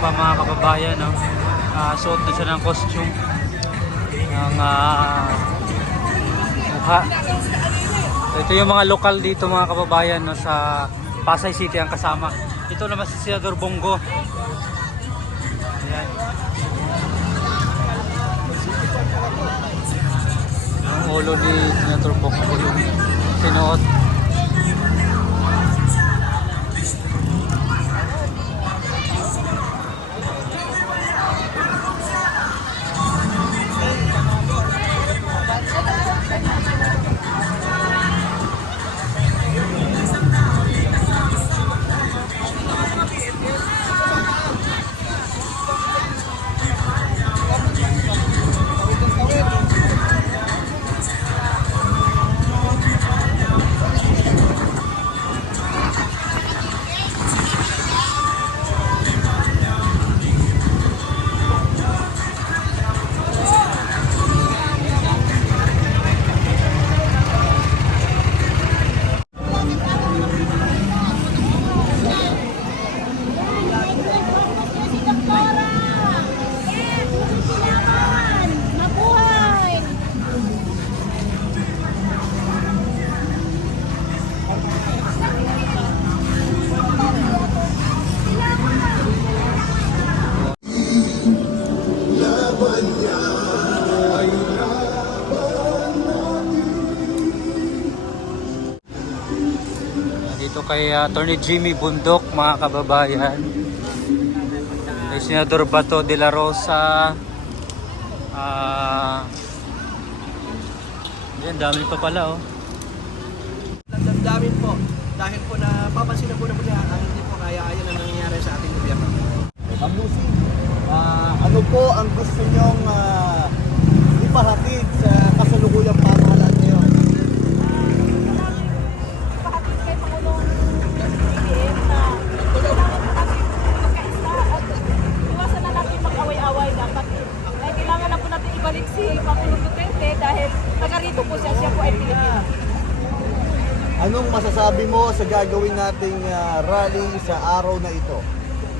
pa mga kababayan, no? Suot na siya ng costume ng mukha. Ito yung mga lokal dito mga kababayan, no, sa Pasay City ang kasama. Ito naman si Senador Bongo. Ayan. Ang ulo ni Senador Bongo yung sinuot. Dito kay Attorney Jimmy Bundok mga kababayan, kay Senador Bato de la Rosa, yan dami pa pala, oh. Damdamin po dahil po na papansin na po niya hindi po kaya-aya na nangyayari sa ating gobyerno. Ma'am Lucy, ano po ang gusto nyong ipahatid sa kasalukuyang pamahalaan ngayon? Ipahatid kay Pangulong BBM na kailangan natin magkaisa at iwasan na natin mag-away-away dapat. Kailangan na po natin ibalik si Pangulong Duterte dahil taga-rito po siya po ay Pilipino. Anong masasabi mo sa gagawin nating rally sa araw na ito?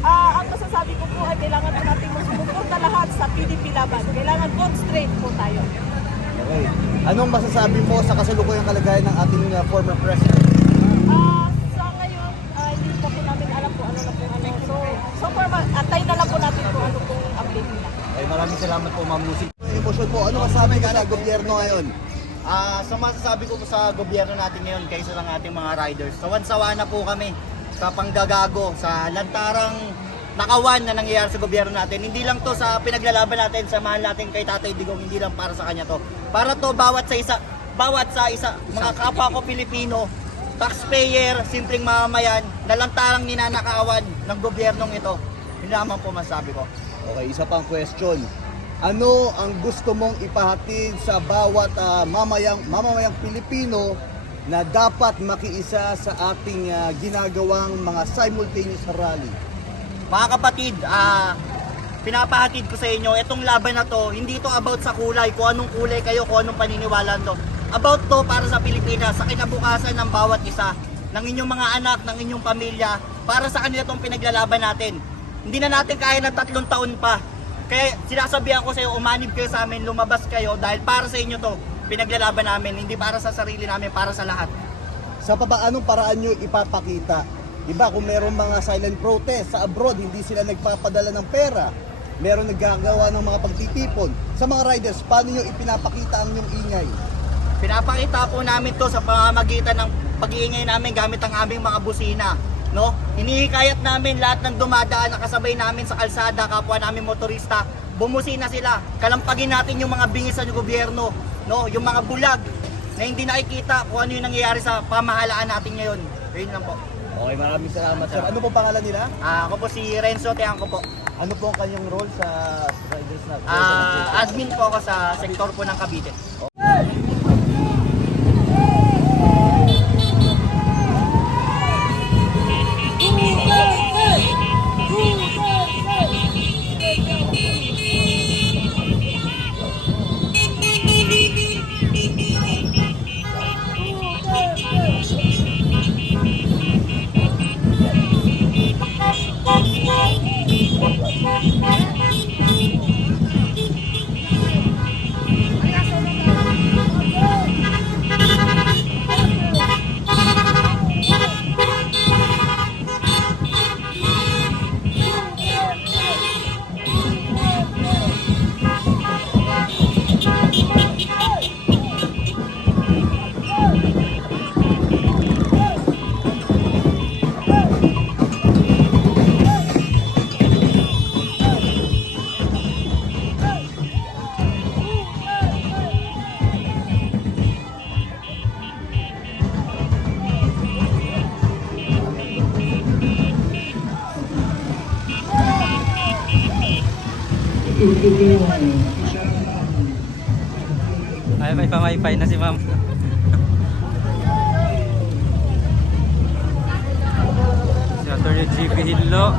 Ang masasabi ko po ay kailangan po natin masumukot na lahat sa PDP laban. Kailangan vote straight po tayo. Okay. Anong masasabi mo sa kasalukuyang kalagayan ng ating former president? Sa ngayon, hindi pa po namin alam po ano na po ano. So far, antay na lang po natin kung ano pong update nila. Ay, maraming salamat po, Ma'am Lucy. Emosyon po, ano masabi ka sa gobyerno ngayon? Sa masasabi ko sa gobyerno natin ngayon kaysa ng ating mga riders, sawan-sawa na po kami sa panggagago, sa lantarang nakawan na nangyayari sa gobyerno natin. Hindi lang to sa pinaglalaban natin, sa mahal natin kay Tatay Digong, hindi lang para sa kanya to. Para to bawat sa isa, mga kapwa ko Pilipino, taxpayer, simpleng mamamayan, na lantarang ninanakawan ng gobyernong ito. Yun lamang po masasabi ko. Okay, isa pang question. Ano ang gusto mong ipahatid sa bawat mamamayang Pilipino na dapat makiisa sa ating ginagawang mga simultaneous rally? Mga kapatid, pinapahatid ko sa inyo, itong laban na to, hindi to about sa kulay, kung anong kulay kayo, kung anong paniniwala to. About to para sa Pilipinas, sa kinabukasan ng bawat isa, ng inyong mga anak, ng inyong pamilya, para sa kanila tong pinaglalaban natin. Hindi na natin kaya ng 3 taon pa. Kaya sinasabihan ko sa iyo, umanib kayo sa amin, lumabas kayo dahil para sa inyo to, pinaglalaban namin, hindi para sa sarili namin, para sa lahat. Sa papaanong paraan nyo ipapakita? Diba kung meron mga silent protest sa abroad, hindi sila nagpapadala ng pera, meron naggagawa ng mga pagtitipon. Sa mga riders, paano nyo ipinapakita ang inyong ingay? Pinapakita po namin to sa pamamagitan ng pag-iingay namin gamit ang aming mga busina. No? Hinihikayat namin lahat ng dumadaan na kasabay namin sa kalsada, kapwa namin motorista, bumusina sila. Kalampagin natin yung mga bingis sa gobyerno, no? Yung mga bulag na hindi nakikita kung ano yung nangyayari sa pamahalaan natin ngayon. Yun lang po. Okay, maraming salamat sir. Ano po pangalan nila? Ako po si Renzo Teangco po. Ano po ang kanyang role sa riders na? Admin po ako sa sektor po ng Cavite. Thank you. Ay, may pamaypay na si ma'am. Si Atty. GP Hillo.